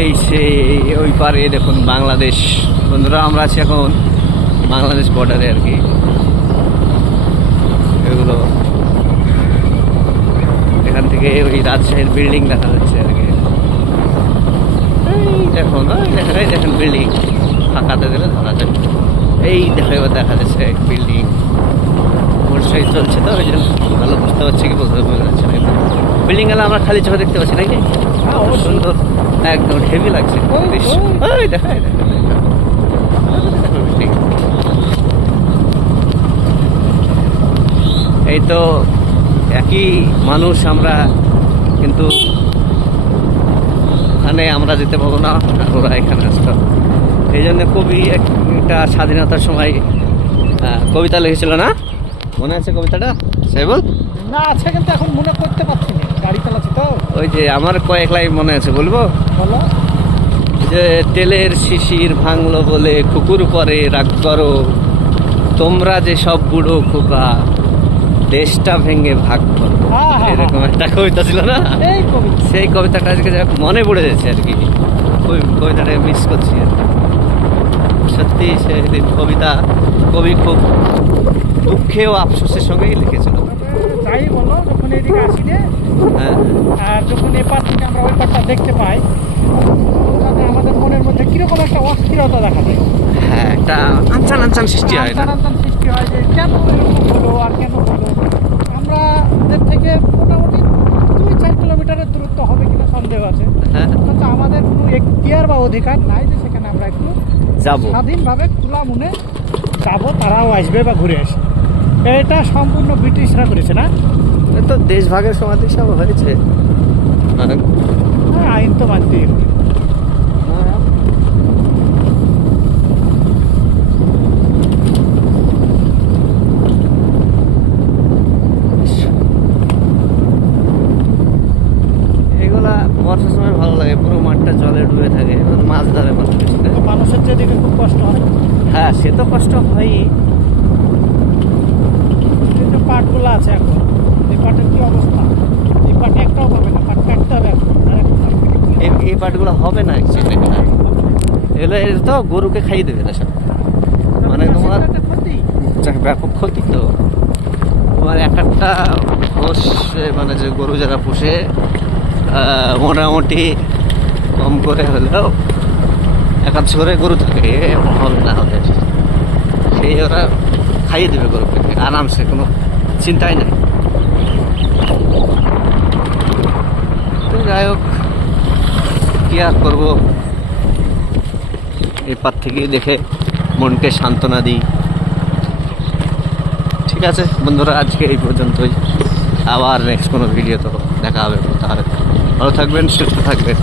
এই সেই ওই পারে দেখুন বাংলাদেশ। বন্ধুরা আমরা আছি এখন বাংলাদেশ বর্ডারে আর কি। এগুলো এখান থেকে ওই রাজশাহীর বিল্ডিং দেখা যাচ্ছে আর কি। দেখুন দেখেন বিল্ডিং ফাঁকাতে দিলে ধরা যায়। এই দেখা যাচ্ছে বিল্ডিং মোটরসাইকেল চলছে তো ওই জন্য ভালো বুঝতে পারছি কি বলতে পারছি না। বিল্ডিং গেলে আমরা খালি চোখে দেখতে পাচ্ছি নাকি? সুন্দর একদম হেভি লাগছে। এই তো একই মানুষ আমরা, কিন্তু ওখানে আমরা যেতে পারবো না, ওরা এখানে আসতো। এই জন্য কবি একটা স্বাধীনতার সময় কবিতা লিখেছিল না, মনে আছে কবিতাটা সাইবুল? না আছে, কিন্তু এখন মনে করতে পারছি না, গাড়ি চালাচ্ছি তো। ওই যে আমার কয়েক লাইন মনে আছে, বলবো? বলো। যে তেলের শিশির ভাঙলো বলে কুকুর পরে রাগ করো, তোমরা যে সব বুড়ো খোকা দেশটা ভেঙে ভাগ করো। এরকম একটা কবিতা ছিল না? সেই কবিতাটা আজকে মনে পড়ে যাচ্ছে আর কি। ওই কবিতাটা মিস করছি আর কি। সত্যি সেদিন কবি খুব দুঃখে ও আফসোসের সঙ্গেই লিখেছিল। যাই বলো, যখন এদিকে আসি রে, আর যখন এপার থেকে আমরা ওই পারটা দেখতে পাই, আমাদের মনের মধ্যে কিরকম একটা অস্থিরতা দেখা যায়। হ্যাঁ, একটা আনচান সৃষ্টি হয় না? সৃষ্টি হয় যে কেন এরকম হলো আর কেন হলো। আমাদের থেকে মোটামুটি 2-4 কিলোমিটারের দূরত্ব হবে কিনা সন্দেহ আছে। কিন্তু আমাদের কোনো এখতিয়ার বা অধিকার নাই যে সেখানে আমরা একটু যাবো স্বাধীনভাবে খোলা মনে যাবো, তারাও আসবে বা ঘুরে আসবে। এটা সম্পূর্ণ ব্রিটিশরা করেছে না? তো দেশ ভাগের সময় সব হয়েছে, আইন তো মানতেই হবে। এগুলা বর্ষার সময় ভালো লাগে, পুরো মাঠটা জলে ডুবে থাকে, মাছ ধরে মানুষের যেদিকে খুব কষ্ট হয়। হ্যাঁ, সে তো কষ্ট হয়ই। যে পাটগুলো আছে এখন, এই পাটের কি অবস্থা? এই পাটে একটাও পাবে না, পাট কাটতে হবে এখন। এই পাটগুলো হবে না অ্যাকচুয়ালি। এগুলো তো গরুকে খাইয়ে দেবে না সব, মানে তোমার ব্যাপক ক্ষতি। তো তোমার একটা পোষ, মানে যে গরু যারা পোষে মোটামুটি কম করে হলেও 1-2 করে গরু থাকে, হবে না ওদের। সেই ওরা খাইয়ে দেবে গরুকে আরামসে, কোনো চিন্তাই নেই। তো যাই হোক, কি আর করবো, এরপর থেকে দেখে মনকে সান্ত্বনা দিই। ঠিক আছে বন্ধুরা, আজকে এই পর্যন্তই। আবার নেক্সট কোনো ভিডিও তো দেখা হবে। তাহলে ভালো থাকবেন, সুস্থ থাকবেন।